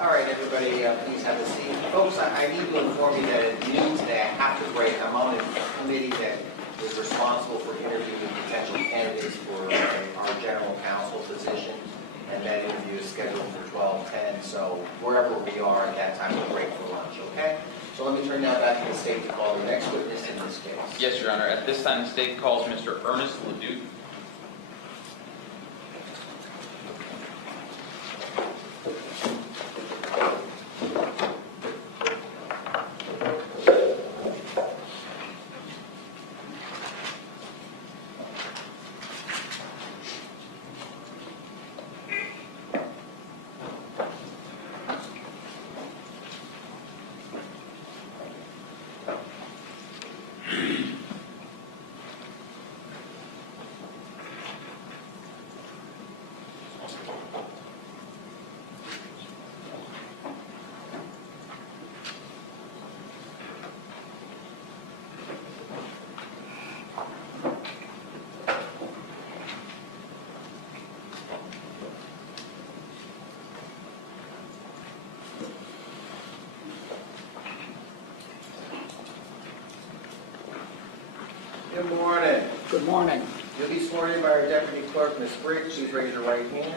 All right, everybody, please have a seat. Folks, I need to inform you that at noon today, I have to break. I'm on a committee that is responsible for interviewing potential candidates for our general counsel position, and that interview is scheduled for 12:10. So wherever we are at that time, we'll break for lunch, okay? So let me turn now back to the state to call the next witness in this case. Yes, Your Honor. At this time, the state calls Mr. Ernest LeDuc. Good morning. Good morning. You'll be sworn in by our deputy clerk, Ms. Briggs. Please raise your right hand.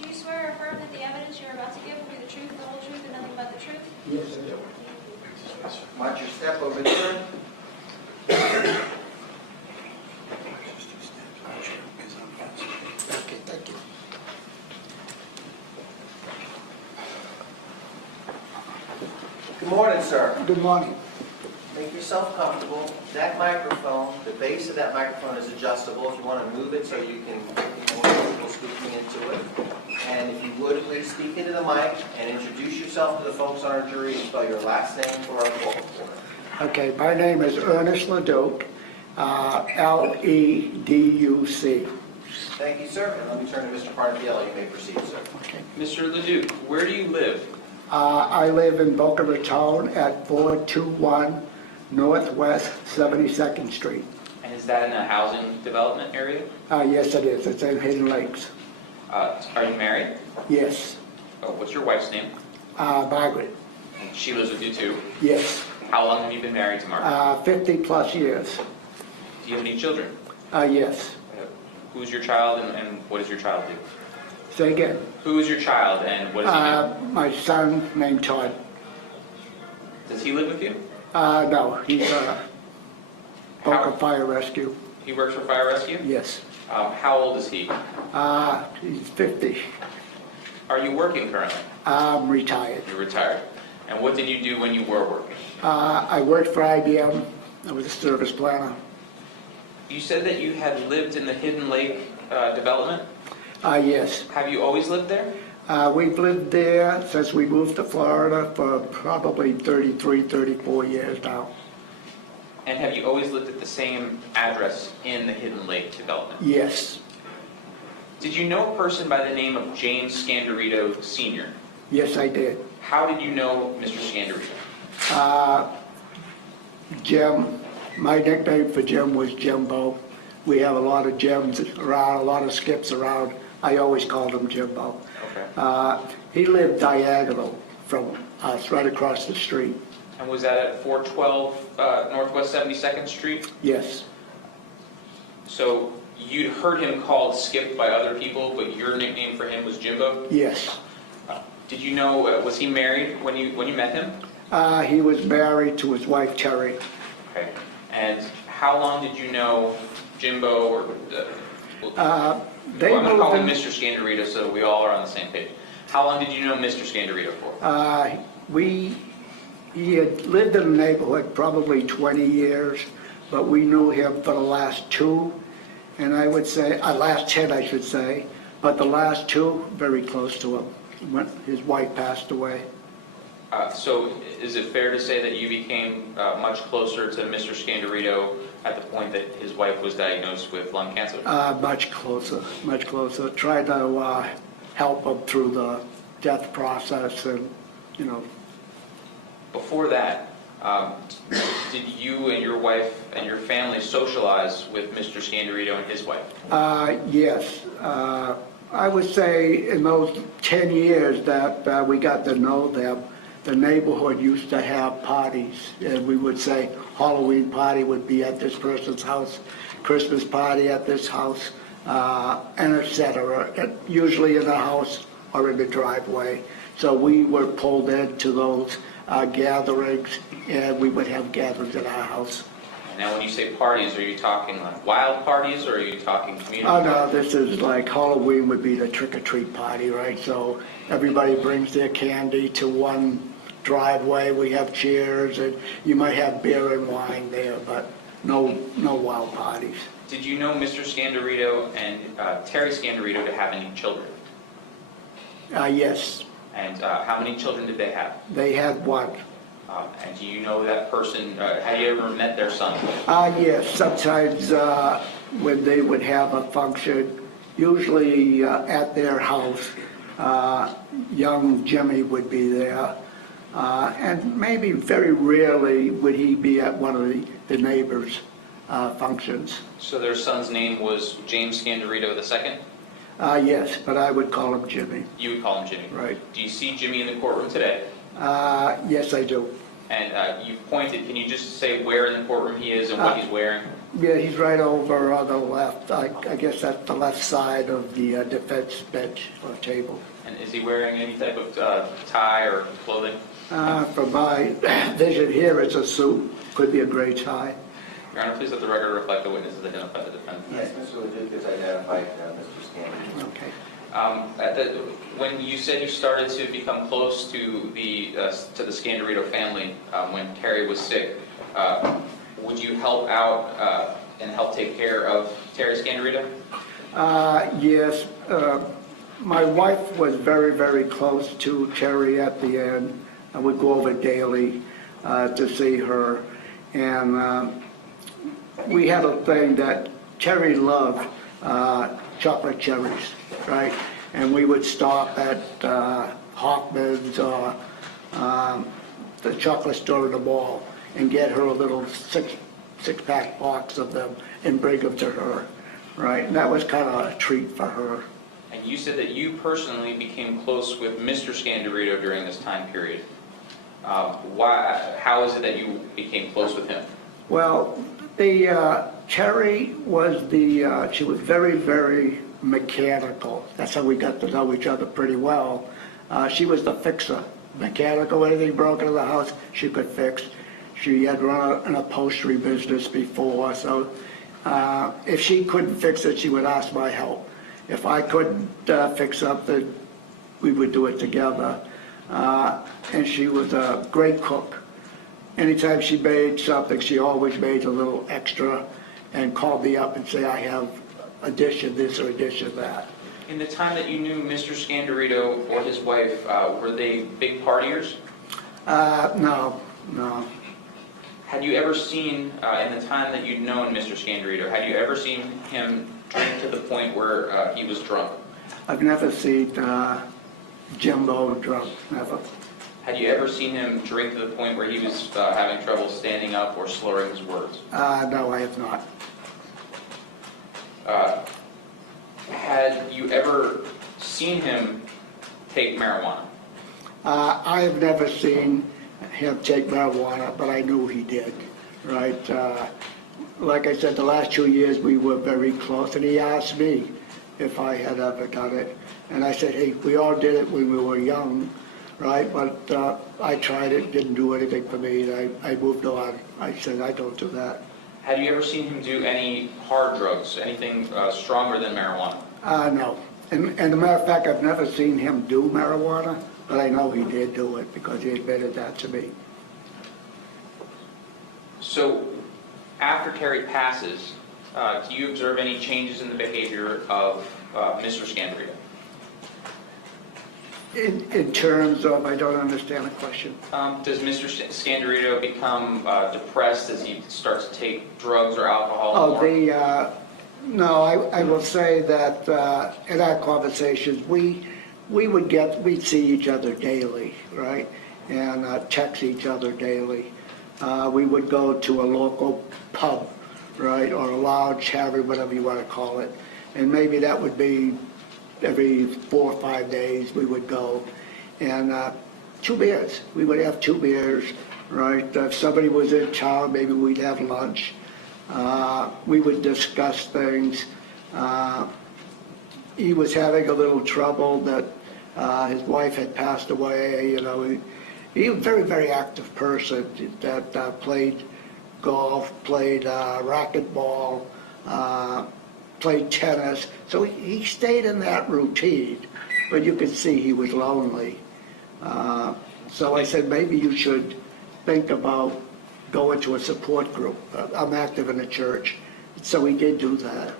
Do you swear or affirm that the evidence you are about to give will be the truth, the whole truth, and nothing but the truth? Yes, I do. Watch your step over there. Okay, thank you. Good morning, sir. Good morning. Make yourself comfortable. That microphone, the base of that microphone is adjustable. If you want to move it so you can get more people speaking into it. And if you would, please speak into the mic and introduce yourself to the folks on our jury and spell your last name for our court reporter. Okay, my name is Ernest LeDuc, L-E-D-U-C. Thank you, sir. And let me turn to Mr. Parnaviello. You may proceed, sir. Okay. Mr. LeDuc, where do you live? I live in Boca Raton at 421 Northwest 72nd Street. And is that in a housing development area? Yes, it is. It's in Hidden Lakes. Are you married? Yes. Oh, what's your wife's name? Margaret. And she lives with you too. Yes. How long have you been married to Margaret? 50 plus years. Do you have any children? Yes. Who's your child and what does your child do? Say again. Who is your child and what does he My son named Todd. do? Does he live with you? No, he's Boca Fire Rescue. He works for Fire Rescue? Yes. How old is he? He's 50. Are you working currently? I'm retired. You're retired. And what did you do when you were working? I worked for IBM. I was a service planner. You said that you had lived in the Hidden Lake development. Yes. Have you always lived there? We've lived there since we moved to Florida for probably 33, 34 years now. And have you always lived at the same address in the Hidden Lake development? Yes. Did you know a person by the name of James Scandirito Sr.? Yes, I did. How did you know Mr. Scandirito? Jim, my nickname for Jim was Jimbo. We have a lot of Jims around, a lot of Skips around. I always called him Jimbo. Okay. He lived diagonal from us, right across the street. And was that at 412 Northwest 72nd Street? Yes. So you'd heard him called Skip by other people, but your nickname for him was Jimbo? Yes. Did you know, was he married when you met him? He was married to his wife, Terry. Okay. And how long did you know Jimbo or... I'm going to call him Mr. Scandirito so we all are on the same page. How long did you know Mr. Scandirito for? He had lived in the neighborhood probably 20 years, but we knew him for the last 2, and I would say, last 10 I should say, but the last 2, very close to him, when his wife passed away. So is it fair to say that you became much closer to Mr. Scandirito at the point that his wife was diagnosed with lung cancer? Much closer, much closer. Tried to help him through the death process and, you know. Before that, did you and your wife and your family socialize with Mr. Scandirito and his wife? Yes. I would say in those 10 years that we got to know them, the neighborhood used to have parties. And we would say Halloween party would be at this person's house, Christmas party at this house, and et cetera, usually in the house or in the driveway. So we were pulled into those gatherings, and we would have gatherings at our house. Now, when you say parties, are you talking like wild parties, or are you talking community Oh, no, parties? this is like Halloween would be the trick-or-treat party, right? So everybody brings their candy to one driveway, we have cheers, and you might have beer and wine there, but no wild parties. Did you know Mr. Scandirito and Terry Scandirito to have any children? Yes, And how many children did they have? they had one. And do you know that person, have you ever met their son? Yes, sometimes when they would have a function, usually at their house, young Jimmy would be there. And maybe very rarely would he be at one of the neighbors' functions. So their son's name was James Scandirito II? Yes, but I would call him Jimmy. You would call him Jimmy? Right. Do you see Jimmy in the courtroom today? Yes, I do. And you pointed, can you just say where in the courtroom he is and what he's wearing? Yeah, he's right over on the left. I guess that's the left side of the defense bench or table. And is he wearing any type of tie or clothing? From my vision here, it's a suit. Could be a gray tie. Your Honor, please let the record reflect the witnesses identify the defendant. Yes, Mr. LeDuc has identified Mr. Scandirito. Okay. When you said you started to become close to the Scandirito family when Terry was sick, would you help out and help take care of Terry Scandirito? Yes. My wife was very, very close to Terry at the end. I would go over daily to see her. And we had a thing that Terry loved, chocolate cherries, right? And we would stop at Hoffman's or the chocolate store in the mall and get her a little six-pack box of them and bring them to her, right? And that was kind of a treat for her. And you said that you personally became close with Mr. Scandirito during this time period. How is it that you became close with him? Well, Terry was she was very, very mechanical. That's how we got to know each other pretty well. She was the fixer. Mechanical, anything broken in the house, she could fix. She had run an upholstery business before, so if she couldn't fix it, she would ask my help. If I couldn't fix something, we would do it together. And she was a great cook. Anytime she made something, she always made a little extra and called me up and say, I have a dish of this or a dish of that. In the time that you knew Mr. Scandirito or his wife, were they big partiers? No. Had you ever seen, in the time that you'd known Mr. Scandirito, had you ever seen him drink to the point where he was drunk? I've never seen Jimbo drunk, never. Had you ever seen him drink to the point where he was having trouble standing up or slurring his words? No, I have not. Had you ever seen him take marijuana? I have never seen him take marijuana, but I knew he did, right? Like I said, the last 2 years we were very close, and he asked me if I had ever done it. And I said, hey, we all did it when we were young, right? But I tried it, didn't do anything for me, and I moved on. I said, I don't do that. Had you ever seen him do any hard drugs, anything stronger than marijuana? No. And as a matter of fact, I've never seen him do marijuana, but I know he did do it because he admitted that to me. So, after Terry passes, do you observe any changes in the behavior of Mr. Scandirito? In terms of, I don't understand the question. Does Mr. Scandirito become depressed as he starts to take drugs or alcohol more? No, I will say that in our conversations, we'd see each other daily, right? And text each other daily. We would go to a local pub, right? Or a lounge, tavern, whatever you want to call it. And maybe that would be every 4 or 5 days we would go, and 2 beers. We would have 2 beers, right? If somebody was in town, maybe we'd have lunch. We would discuss things. He was having a little trouble that his wife had passed away. You know, he was a very, very active person that played golf, played racquetball, played tennis. So he stayed in that routine, but you could see he was lonely. So I said, maybe you should think about going to a support group. I'm active in a church, so he did do that.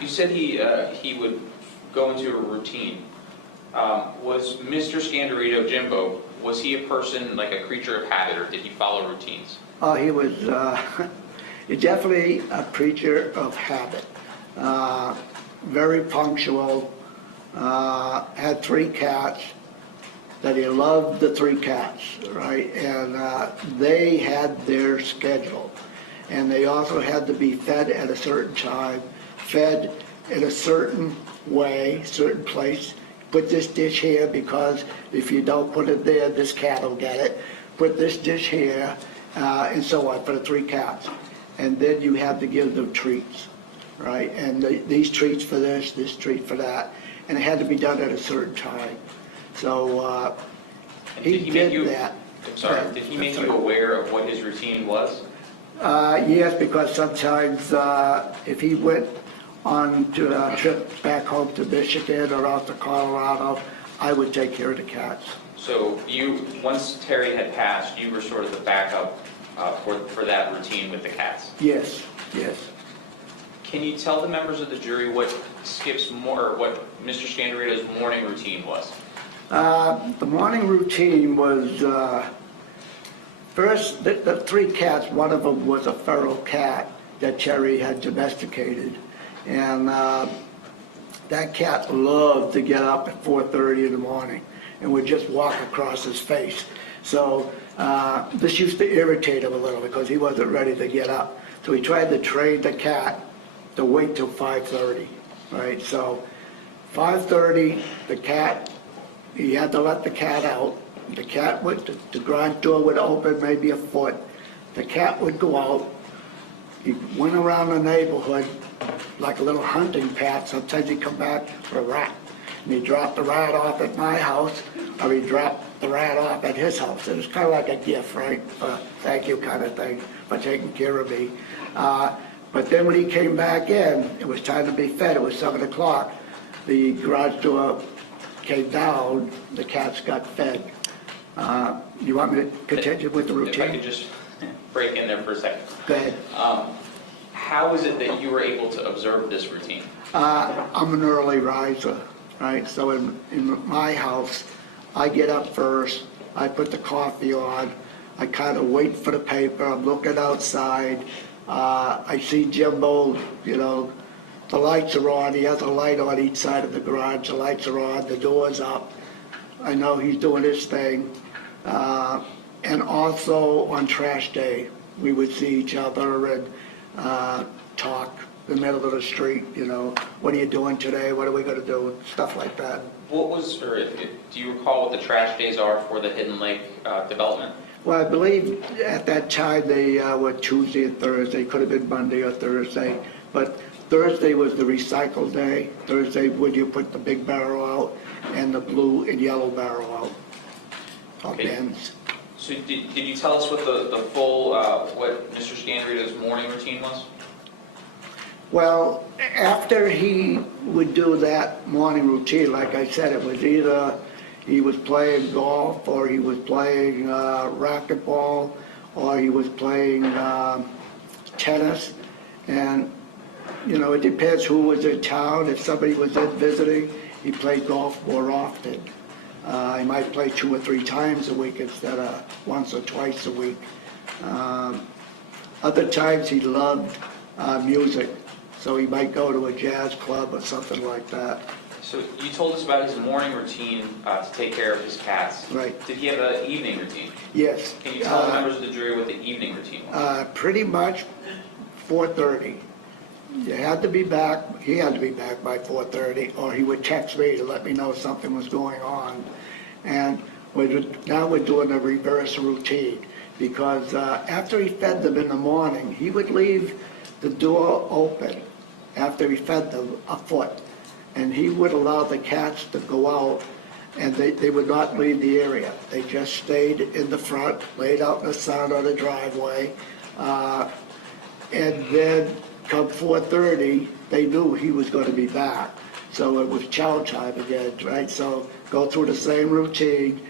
You said he would go into a routine. Was Mr. Scandirito, Jimbo, was he a person, like a creature of habit, or did he follow routines? He was definitely a creature of habit. Very punctual, had 3 cats, that he loved the 3 cats, right? And they had their schedule. And they also had to be fed at a certain time, fed in a certain way, certain place. Put this dish here because if you don't put it there, this cat will get it. Put this dish here, and so on for the 3 cats. And then you have to give them treats, right? And these treats for this treat for that. And it had to be done at a certain time. So he did that. I'm sorry, did he make you aware of what his routine was? Yes, because sometimes if he went on to a trip back home to Michigan or out to Colorado, I would take care of the cats. So you, once Terry had passed, you were sort of the backup for that routine with the cats? Yes, yes. Can you tell the members of the jury what what Mr. Scandirito's morning routine was? The morning routine was, first, the 3 cats, one of them was a feral cat that Terry had domesticated. And that cat loved to get up at 4:30 in the morning and would just walk across his face. So this used to irritate him a little because he wasn't ready to get up. So he tried to train the cat to wait till 5:30, right? So 5:30, the cat, he had to let the cat out. The cat would, the garage door would open maybe a foot. The cat would go out. He went around the neighborhood like a little hunting path. Sometimes he'd come back for a rat. And he'd drop the rat off at my house, or he'd drop the rat off at his house. It was kind of like a gift, right? Thank you kind of thing for taking care of me. But then when he came back in, it was time to be fed. It was 7 o'clock. The garage door came down, the cats got fed. You want me to continue with the routine? If I could just break in there for a second. Go ahead. How is it that you were able to observe this routine? I'm an early riser, right? So in my house, I get up first, I put the coffee on, I kind of wait for the paper, I'm looking outside, I see Jimbo, you know, the lights are on, he has a light on each side of the garage, the lights are on, the door's up, I know he's doing his thing. And also on trash day, we would see each other and talk in the middle of the street, you know, what are you doing today, what are we going to do, stuff like that. Do you recall what the trash days are for the Hidden Lake development? Well, I believe at that time they were Tuesday and Thursday, could have been Monday or Thursday, but Thursday was the recycle day. Thursday would you put the big barrel out and the blue and yellow barrel out of bins. So did you tell us what the full, what Mr. Scandirito's morning routine was? Well, after he would do that morning routine, like I said, it was either he was playing golf or he was playing racquetball or he was playing tennis. And, you know, it depends who was in town. If somebody was in visiting, he played golf more often. He might play 2 or 3 times a week instead of once or twice a week. Other times he loved music, so he might go to a jazz club or something like that. So you told us about his morning routine to take care of his cats. Right. Did he have an evening routine? Yes. Can you tell the members of the jury what the evening routine was? Pretty much 4:30. you had to be back, he had to be back by 4:30, or he would text me to let me know something was going on. And now we're doing a reverse routine, because after he fed them in the morning, he would leave the door open after he fed them a foot, and he would allow the cats to go out, and they would not leave the area. They just stayed in the front, laid out in the sun on the driveway, and then come 4:30, they knew he was going to be back. So it was chow time again, right? So go through the same routine.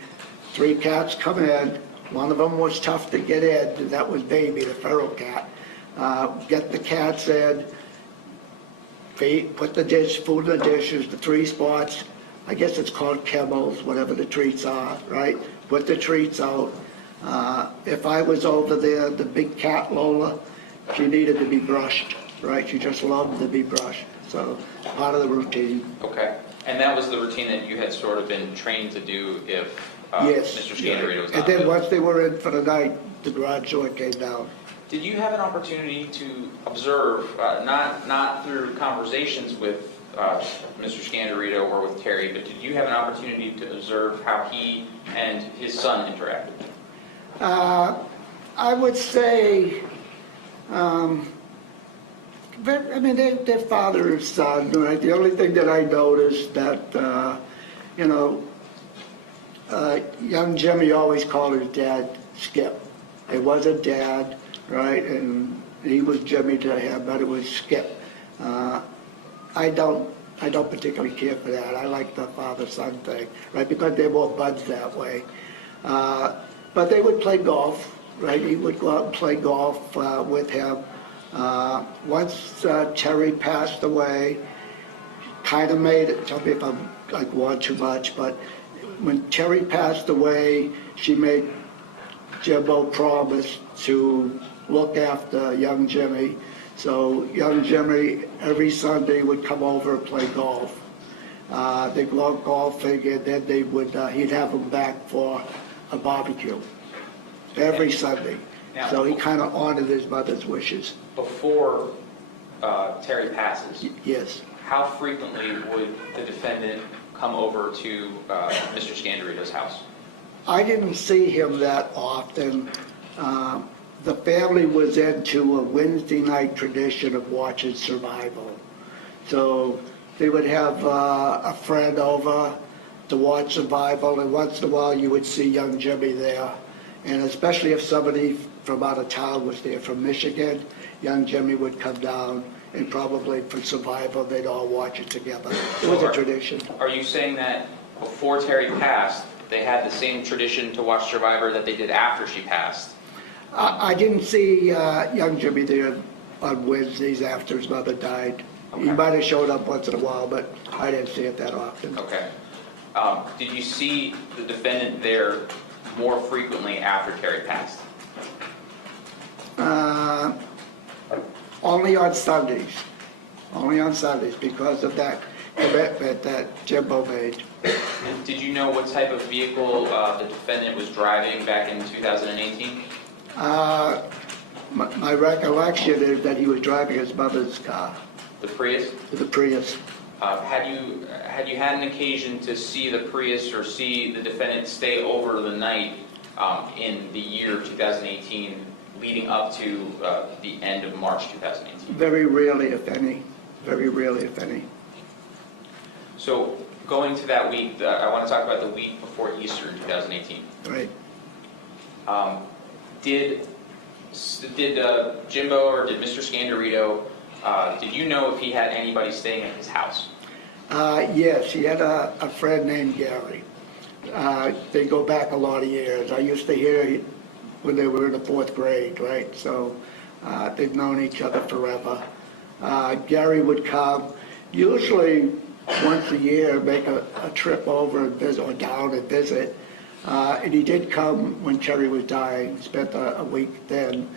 3 cats come in. One of them was tough to get in, and that was Baby, the feral cat. Get the cats in, feed, put the food in the dishes, the 3 spots. I guess it's called kibbles, whatever the treats are, right? Put the treats out. If I was over there, the big cat Lola, she needed to be brushed, right? She just loved to be brushed. So part of the routine. Okay. And that was the routine that you had sort of been trained to do if Yes. Mr. Scandirito was not And then available. once they were in for the night, the garage door came down. Did you have an opportunity to observe, not through conversations with Mr. Scandirito or with Terry, but did you have an opportunity to observe how he and his son interacted? I would say, they're father and son, right? The only thing that I noticed that, young Jimmy always called his dad Skip. It wasn't Dad, right? And he was Jimmy to him, but it was Skip. I don't particularly care for that. I like the father-son thing, right? Because they're more buds that way. But they would play golf, right? He would go out and play golf with him. Once Terry passed away, kind of made it, tell me if I'm like one too much, but when Terry passed away, she made Jimbo promise to look after young Jimmy. So young Jimmy, every Sunday, would come over and play golf. They'd go out golfing, and then he'd have him back for a barbecue every Sunday. Now, So he kind of honored his mother's wishes. Before Terry passes, Yes. how frequently would the defendant come over to Mr. Scandirito's house? I didn't see him that often. The family was into a Wednesday night tradition of watching Survival. So they would have a friend over to watch Survival, and once in a while you would see young Jimmy there. And especially if somebody from out of town was there, from Michigan, young Jimmy would come down, and probably for Survival they'd all watch it together. It was a tradition. Are you saying that before Terry passed, they had the same tradition to watch Survivor that they did after she passed? I didn't see young Jimmy there on Wednesdays after his mother died. Okay. He might have showed up once in a while, but I didn't see it that often. Okay. Did you see the defendant there more frequently after Terry passed? Only on Sundays. Only on Sundays because of that commitment that Jimbo made. And did you know what type of vehicle the defendant was driving back in 2018? My recollection is that he was driving his mother's car, The Prius? the Prius. Had you had an occasion to see the Prius or see the defendant stay over the night in the year 2018 leading up to the end of March 2018? Very rarely, if any. Very rarely, if any. So going to that week, I want to talk about the week before Easter in 2018. Right. Did Jimbo or did Mr. Scandirito, did you know if he had anybody staying at his house? Yes, he had a friend named Gary. They go back a lot of years. I used to hear when they were in the 4th grade, right? So they've known each other forever. Gary would come, usually once a year, make a trip over and visit, or down and visit. And he did come when Terry was dying, spent a week then.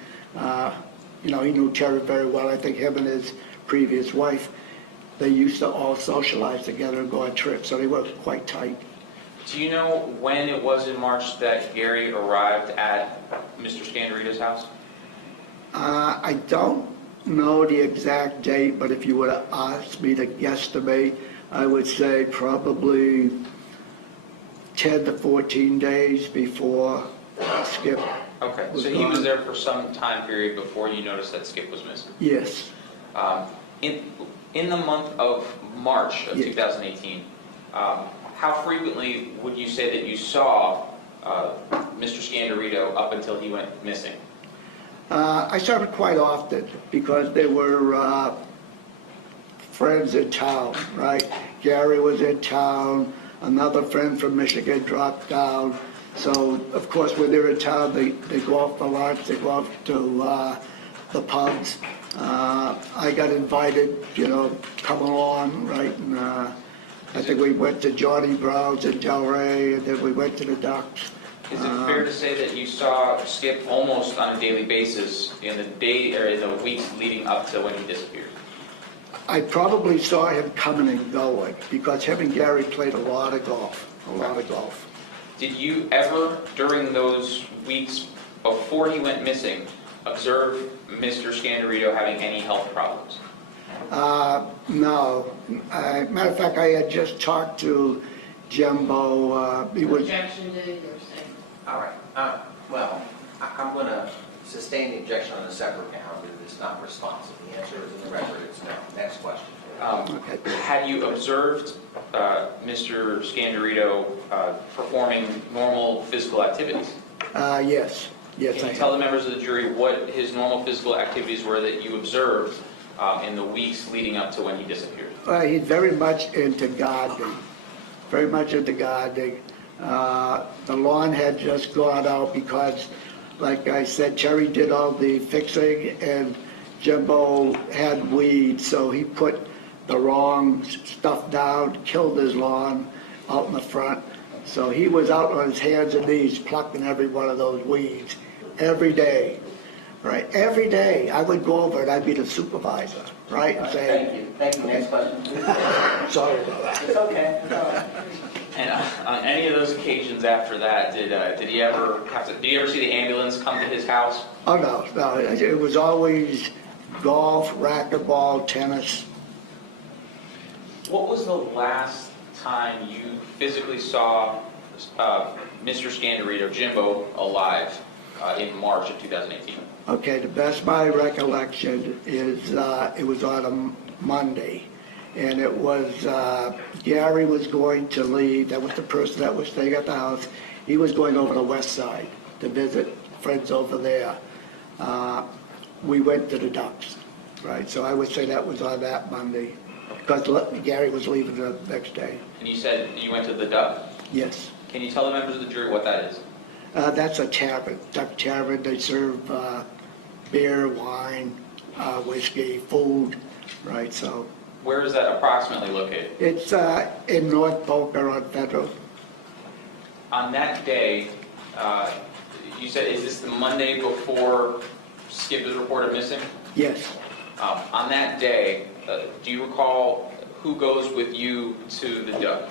He knew Terry very well. I think him and his previous wife, they used to all socialize together and go on trips, so they were quite tight. Do you know when it was in March that Gary arrived at Mr. Scandirito's house? I don't know the exact date, but if you would have asked me to guesstimate, I would say probably 10 to 14 days before Skip. Okay, was so he was gone. there for some time period before you noticed that Skip was missing. Yes. In the month of March of Yes. 2018, how frequently would you say that you saw Mr. Scandirito up until he went missing? I saw him quite often because they were friends in town, right? Gary was in town, another friend from Michigan dropped down. So, of course, when they're in town, they go out for lunch, they go out to the pubs. I got invited, come along, right? And I think we went to Johnny Brown's in Delray, and then we went to the Ducks. Is it fair to say that you saw Skip almost on a daily basis in the weeks leading up to when he disappeared? I probably saw him coming and going because him and Gary played a lot of golf. Did you ever, during those weeks before he went missing, observe Mr. Scandirito having any health problems? No. Matter of fact, I had just talked to Jimbo. He was. Objection to your statement. All right, well, I'm going to sustain the objection on a separate count, because it's not responsive. The answer is in the record, it's no. Next question. Had you observed Mr. Scandirito performing normal physical activities? Yes. Yes, Can I you tell have. the members of the jury what his normal physical activities were that you observed in the weeks leading up to when he disappeared? He's very much into gardening. Very much into gardening. The lawn had just gone out because, like I said, Cherry did all the fixing and Jimbo had weeds, so he put the wrong stuff down, killed his lawn out in the front. So he was out on his hands and knees plucking every one of those weeds every day, right? Every day. I would go over and I'd be the supervisor, right? And say, Thank you. Next question. sorry about that. It's okay. It's all right. And on any of those occasions after that, did he ever see the ambulance come to his house? Oh, no. It was always golf, racquetball, tennis. What was the last time you physically saw Mr. Scandirito, Jimbo, alive in March of 2018? Okay, the best my recollection is it was on a Monday, and it was Gary was going to leave. That was the person that was staying at the house. He was going over the west side to visit friends over there. We went to the Ducks, right? So I would say that was on that Monday, because Gary was leaving the next day. And you said you went to the Duck. Yes. Can you tell the members of the jury what that is? That's a tavern, Duck Tavern. They serve beer, wine, whiskey, food, right? So Where is that approximately located? it's in North Boca on Federal. On that day, you said, is this the Monday before Skip is reported missing? Yes. On that day, do you recall who goes with you to the Duck?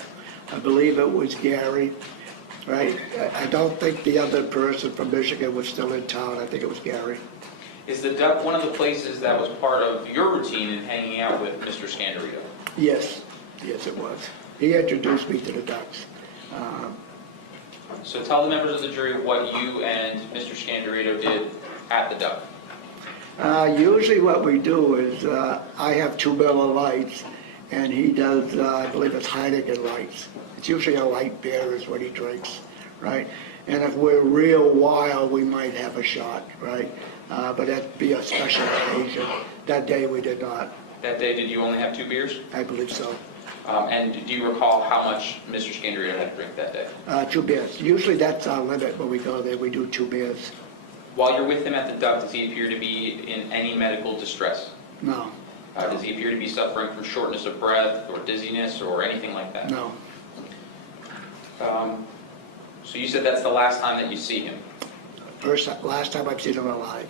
I believe it was Gary, right? I don't think the other person from Michigan was still in town. I think it was Gary. Is the Duck one of the places that was part of your routine in hanging out with Mr. Scandirito? Yes. Yes, it was. He introduced me to the Ducks. So tell the members of the jury what you and Mr. Scandirito did at the Duck. Usually what we do is I have 2 Miller Lights, and he does, I believe it's Heineken Lights. It's usually a light beer is what he drinks, right? And if we're real wild, we might have a shot, right? But that'd be a special occasion. That day we did not. That day, did you only have 2 beers? I believe so. And do you recall how much Mr. Scandirito had to drink that day? 2 beers. Usually that's our limit when we go there. We do 2 beers. While you're with him at the Duck, does he appear to be in any medical distress? No, Does he appear to be suffering from shortness of breath or dizziness or anything like that? no. So you said that's the last time that you see him. Last time I've seen him alive.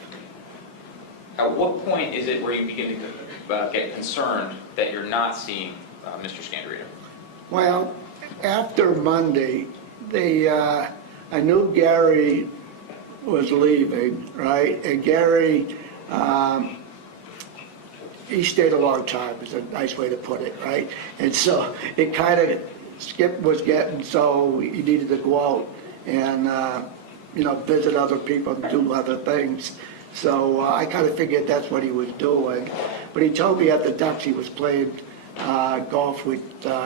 At what point is it where you begin to get concerned that you're not seeing Mr. Scandirito? Well, after Monday, I knew Gary was leaving, right? And Gary he stayed a long time, is a nice way to put it, right? And so it kind of, Skip was getting, so he needed to go out and, visit other people and do other things. So I kind of figured that's what he was doing. But he told me at the Ducks he was playing golf with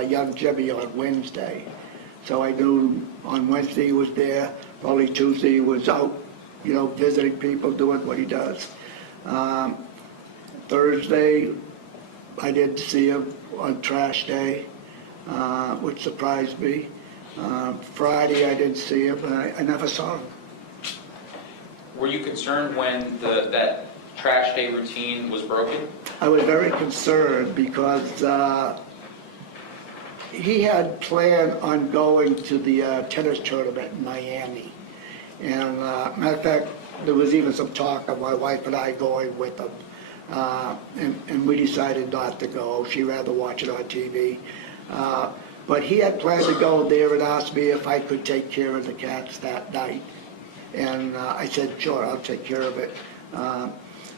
young Jimmy on Wednesday. So I knew on Wednesday he was there, probably Tuesday he was out, visiting people, doing what he does. Thursday, I didn't see him on trash day, which surprised me. Friday, I didn't see him, and I never saw him. Were you concerned when that trash day routine was broken? I was very concerned because he had planned on going to the tennis tournament in Miami. And matter of fact, there was even some talk of my wife and I going with him. And we decided not to go. She'd rather watch it on TV. But he had planned to go there and asked me if I could take care of the cats that night. And I said, sure, I'll take care of it.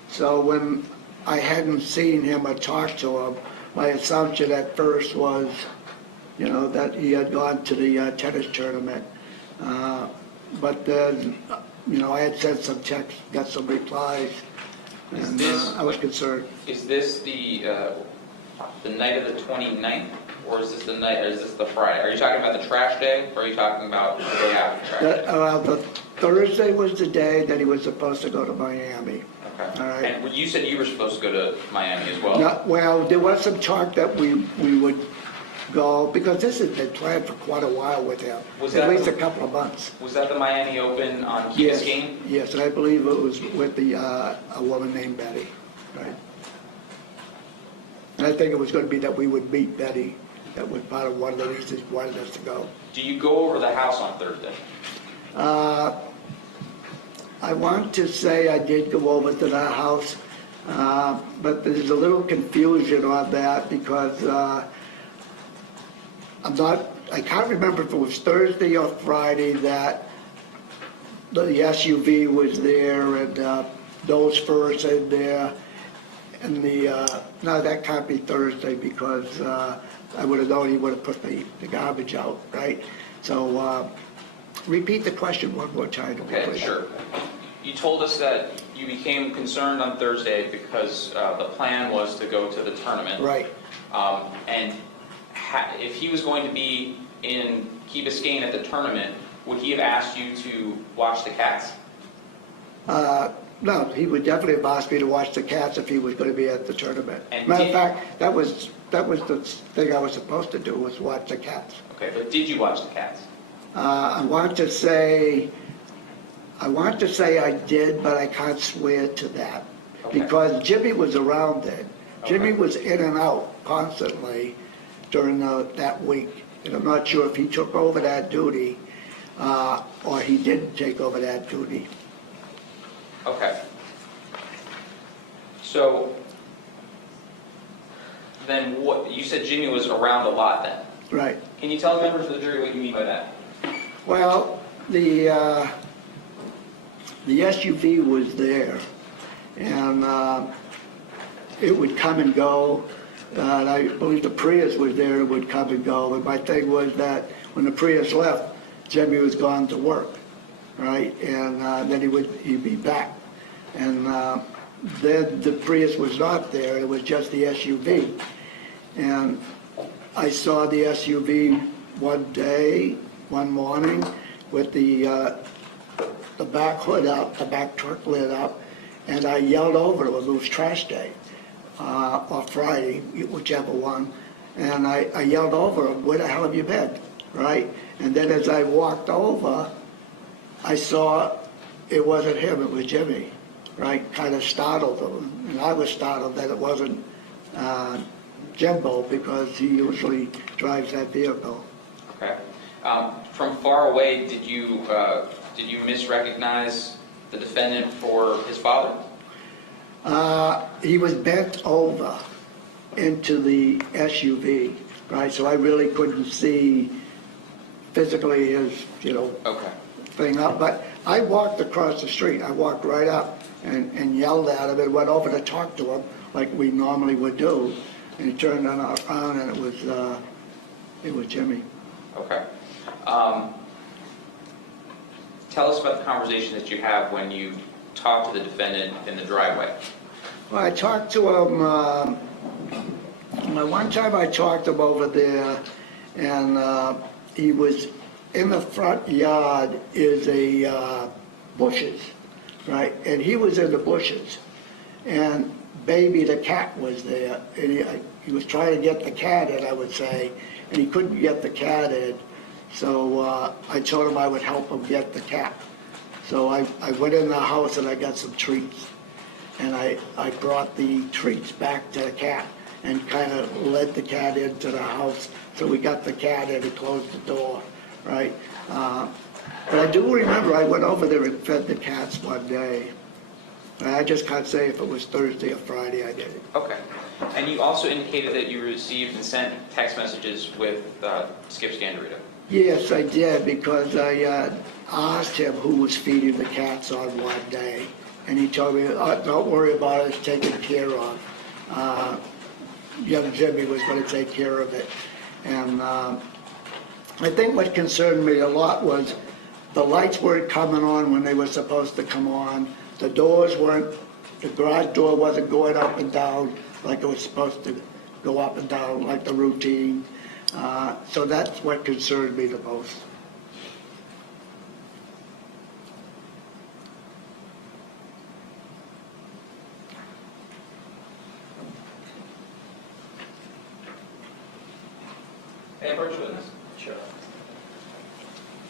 So when I hadn't seen him or talked to him, my assumption at first was, that he had gone to the tennis tournament. But then, I had sent some texts, got some replies, and I was concerned. Is this the night of the 29th, or is this the night, or is this the Friday? Are you talking about the trash day, or are you talking about the day after trash day? The Thursday was the day that he was supposed to go to Miami. Okay. All right. And you said you were supposed to go to Miami as well? Well, there was some talk that we would go, because this has been planned for quite a while with him, at least a couple of months. Was that the Miami Open on Key Biscayne? Yes, and I believe it was with a woman named Betty, right? And I think it was going to be that we would meet Betty. That was part of one of the reasons he wanted us to go. Do you go over the house on Thursday? I want to say I did go over to the house, but there's a little confusion on that because I can't remember if it was Thursday or Friday that the SUV was there and those furs in there. And no, that can't be Thursday because I would have known he would have put the garbage out, right? So repeat the question one more time. Okay, sure. You told us that you became concerned on Thursday because the plan was to go to the tournament. Right. And if he was going to be in Key Biscayne at the tournament, would he have asked you to watch the cats? No, he would definitely have asked me to watch the cats if he was going to be at the tournament. Matter of fact, that was the thing I was supposed to do, was watch the cats. Okay, but did you watch the cats? I want to say I did, but I can't swear to that. Okay. Because Jimmy was around then. Okay. Jimmy was in and out constantly during that week. And I'm not sure if he took over that duty or he didn't take over that duty. Okay. So then what, you said Jimmy was around a lot then? Right. Can you tell the members of the jury what you mean by that? Well, the SUV was there, and it would come and go. And I believe the Prius was there, it would come and go. And my thing was that when the Prius left, Jimmy was gone to work, right? And then he'd be back. And then the Prius was not there, it was just the SUV. And I saw the SUV one morning, with the back hood up, the back truck lid up, and I yelled over to him. It was trash day, or Friday, whichever one, and I yelled over him, "Where the hell have you been?" Right? And then as I walked over, I saw it wasn't him, it was Jimmy, right? Kind of startled him, and I was startled that it wasn't Jimbo, because he usually drives that vehicle. Okay. From far away, did you misrecognize the defendant for his father? He was bent over into the SUV, right? So I really couldn't see physically his, Okay. thing up, but I walked across the street. I walked right up and yelled at him and went over to talk to him like we normally would do. And he turned around and it was Jimmy. Okay. Tell us about the conversation that you have when you talk to the defendant in the driveway. Well, I talked to him, one time I talked to him over there, and he was in the front yard is a bushes, right? And he was in the bushes, and Baby the cat was there, and he was trying to get the cat in, I would say, and he couldn't get the cat in. So I told him I would help him get the cat. So I went in the house and I got some treats. And I brought the treats back to the cat and kind of led the cat into the house. So we got the cat in and closed the door, right? But I do remember I went over there and fed the cats one day. I just can't say if it was Thursday or Friday I did it. Okay. And you also indicated that you received and sent text messages with Skip Scandirito. Yes, I did, because I asked him who was feeding the cats on one day. And he told me, don't worry about it, it's taken care of. Young Jimmy was going to take care of it. And I think what concerned me a lot was the lights weren't coming on when they were supposed to come on. The doors weren't, the garage door wasn't going up and down like it was supposed to go up and down, like the routine. So that's what concerned me the most. Hey, approach witness. Sure.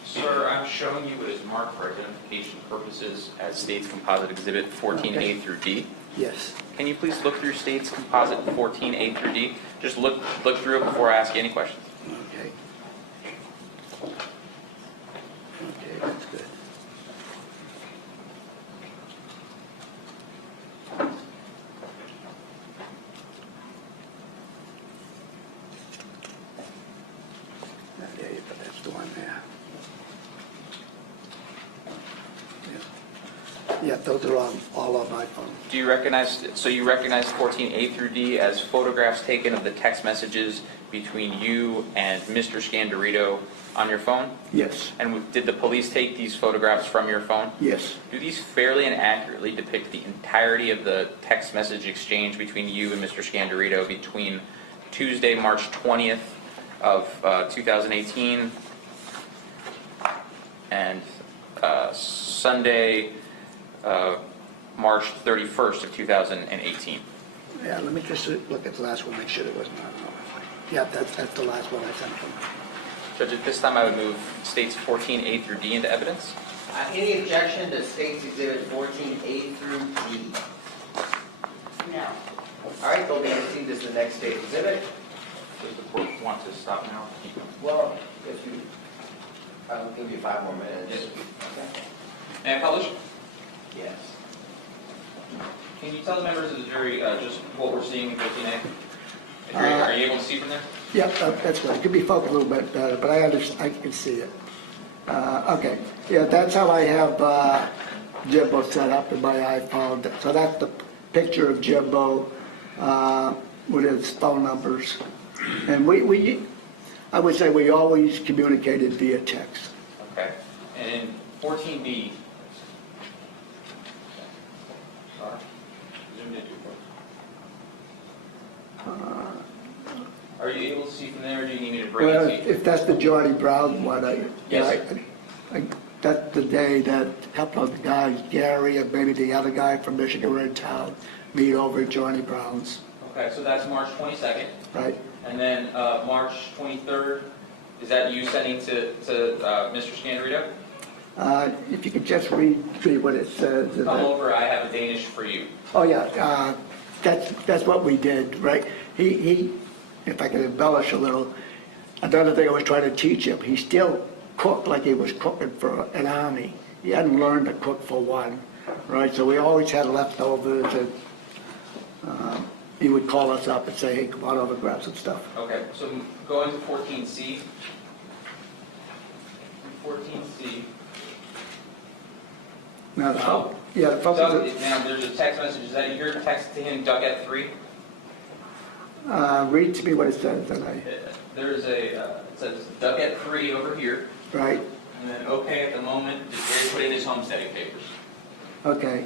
Sir, I'm showing you what is marked for identification purposes as State's Composite Exhibit 14A through D. Yes. Can you please look through State's Composite 14A through D? Just look through it before I ask you any questions. Okay. Okay, that's good. There you go, that's the one there. Yeah, those are all on my phone. Do you recognize, so you recognize 14A through D as photographs taken of the text messages between you and Mr. Scandirito on your phone? Yes. And did the police take these photographs from your phone? Yes. Do these fairly and accurately depict the entirety of the text message exchange between you and Mr. Scandirito between Tuesday, March 20th of 2018 and Sunday, March 31st of 2018? Yeah, let me just look at the last one, make sure it wasn't on. Yeah, that's the last one I sent him. Judge, at this time I would move States 14A through D into evidence. Any objection to State's Exhibit 14A through D? No. All right, they'll be received as the next State Exhibit. Does the court want to stop now? Well, if you, I'll give you 5 more minutes. Yes. Okay. May I publish? Yes. Can you tell the members of the jury just what we're seeing in 14A? Are you able to see from there? Yep, that's good. It could be focused a little bit better, but I understand, I can see it. Okay, yeah, that's how I have Jimbo set up in my iPhone. So that's the picture of Jimbo with his phone numbers. And I would say we always communicated via text. Okay. And in 14B, zoomed into are you able to see from there, or do you need me to bring Well, it to you? if that's the Johnny Brown one, Yes. that's the day that a couple of the guys, Gary and maybe the other guy from Michigan were in town, meet over at Johnny Brown's, Okay, so that's March 22nd. right? And then March 23rd, is that you sending to Mr. Scandirito? If you could just read what it says. Come over, I have a Danish for you. Oh, yeah, that's what we did, right? He, if I could embellish a little, another thing I was trying to teach him, he still cooked like he was cooking for an army. He hadn't learned to cook for one, right? So we always had leftovers, and he would call us up and say, hey, come on over, grab some stuff. Okay, so going to 14C. 14C. Now, Oh. yeah, the Doug, focus now there's a text message, is that your text to him, Doug at 3? read to me what it says, and There's a, it says Doug at 3 over here, right, and then okay at the moment, just ready to put in his homesteading papers. okay.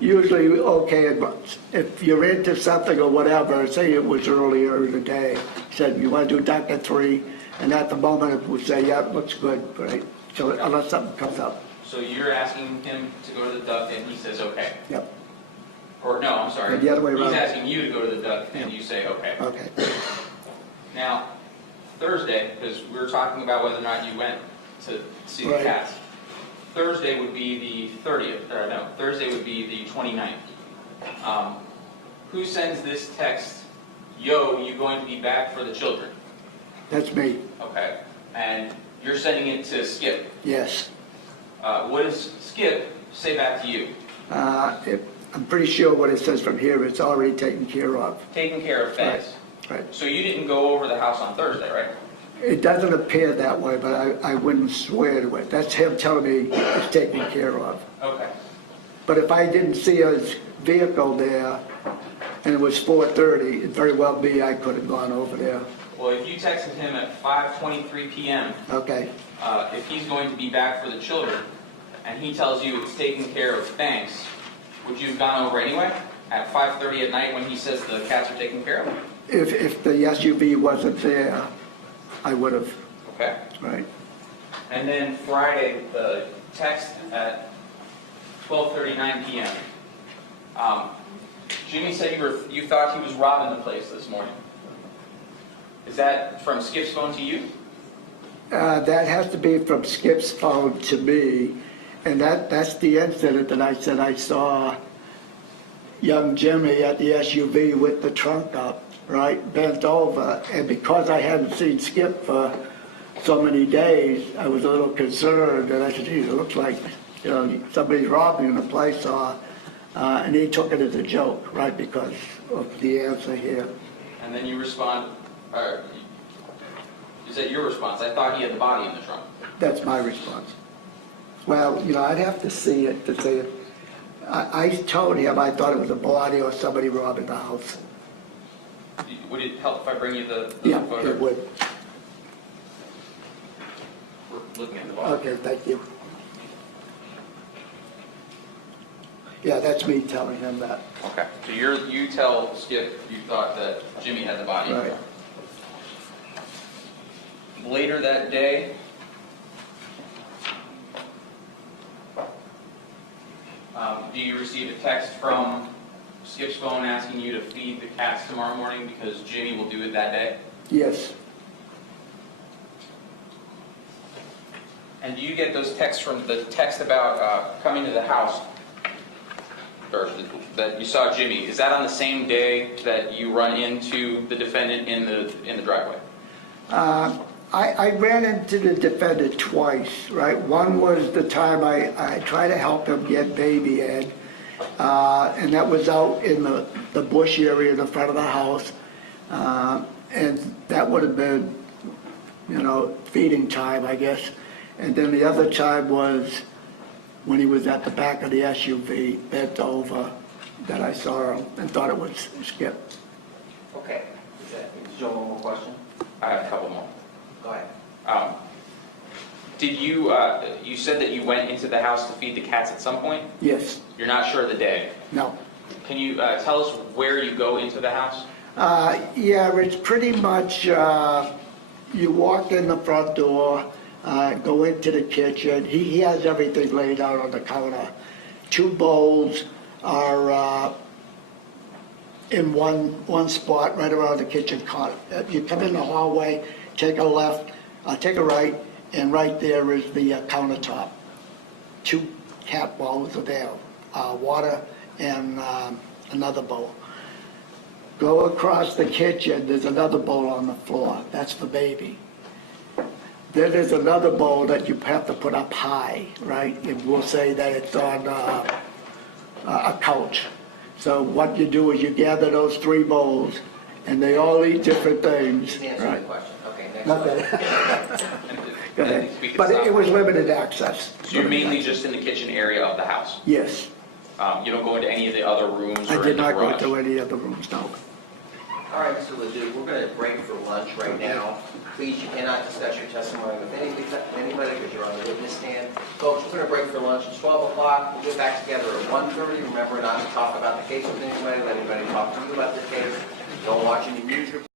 Usually, okay, but if you're into something or whatever, say it was earlier in the day, said you want to do Doug at 3, and at the moment it would say, yeah, looks good, right? So unless something comes up, So you're asking him to go to the duck and he says okay. yep, Or no, I'm sorry. The other way around. He's asking you to go to the duck and you say okay. okay. Now, Thursday, because we were talking about whether or not you went to see the Right. cats. Thursday would be the 30th, or no, Thursday would be the 29th. Who sends this text, yo, you going to be back for the children? That's me, Okay. And you're sending it to Skip. yes. What does Skip say back to you? I'm pretty sure what it says from here, it's already taken care of. Taking care of things. Right. So you didn't go over the house on Thursday, right? It doesn't appear that way, but I wouldn't swear to it. That's him telling me it's taken care of. Okay. But if I didn't see his vehicle there and it was 4:30, it very well be I could have gone over there. Well, if you texted him at 5:23 p.m., Okay, if he's going to be back for the children, and he tells you it's taken care of, thanks, would you have gone over anyway? At 5:30 at night when he says the cats are taken care of? if the SUV wasn't there, I would have, Okay. right? And then Friday, the text at 12:39 p.m. Jimmy said you thought he was robbing the place this morning. Is that from Skip's phone to you? That has to be from Skip's phone to me, and that's the incident that I said I saw young Jimmy at the SUV with the trunk up, right, bent over, and because I hadn't seen Skip for so many days, I was a little concerned, and I said, geez, it looks like, somebody's robbing the place, and he took it as a joke, right, because of the answer here. And then you respond, is that your response? I thought he had the body in the trunk. That's my response. Well, I'd have to see it to say it. I told him I thought it was a body or somebody robbing the house. Would it help if I bring you the Yeah, photo? it would. We're looking at the body. Okay, thank you. Yeah, that's me telling him that. Okay. So you tell Skip you thought that Jimmy had the body in the Right. trunk. Later that day, do you receive a text from Skip's phone asking you to feed the cats tomorrow morning because Jimmy will do it that day? Yes. And do you get those texts from the text about coming to the house, or that you saw Jimmy? Is that on the same day that you run into the defendant in the driveway? I ran into the defendant twice, right? One was the time I tried to help him get baby Ed, and that was out in the bush area in the front of the house, and that would have been, feeding time, I guess. And then the other time was when he was at the back of the SUV, bent over, that I saw him and thought it was Skip. Okay. Is Joe, one more question? I have a couple more. Go ahead. Did you, you said that you went into the house to feed the cats at some point? Yes. You're not sure of the day. No. Can you tell us where you go into the house? Yeah, it's pretty much, you walk in the front door, go into the kitchen. He has everything laid out on the counter. 2 bowls are in one spot right around the kitchen corner. You come in the hallway, take a left, take a right, and right there is the countertop. 2 cat bowls are there, water and another bowl. Go across the kitchen, there's another bowl on the floor. That's for baby. Then there's another bowl that you have to put up high, right? And we'll say that it's on a couch. So what you do is you gather those 3 bowls, and they all eat different things, Just answer the right? question. Okay, next Okay. question. Go ahead. We can But stop. it was limited access. So you're mainly just in the kitchen area of the house? Yes. You don't go into any of the other rooms I or did in the not go garage? to any other rooms, no. All right, Mr. LeDuc, we're going to break for lunch right now. Please, you cannot discuss your testimony with anybody because you're on the witness stand. Folks, we're going to break for lunch. It's 12 o'clock. We'll get back together at 1:30. Remember not to talk about the case with anybody. Let anybody talk to you about the case. Don't watch any news reports.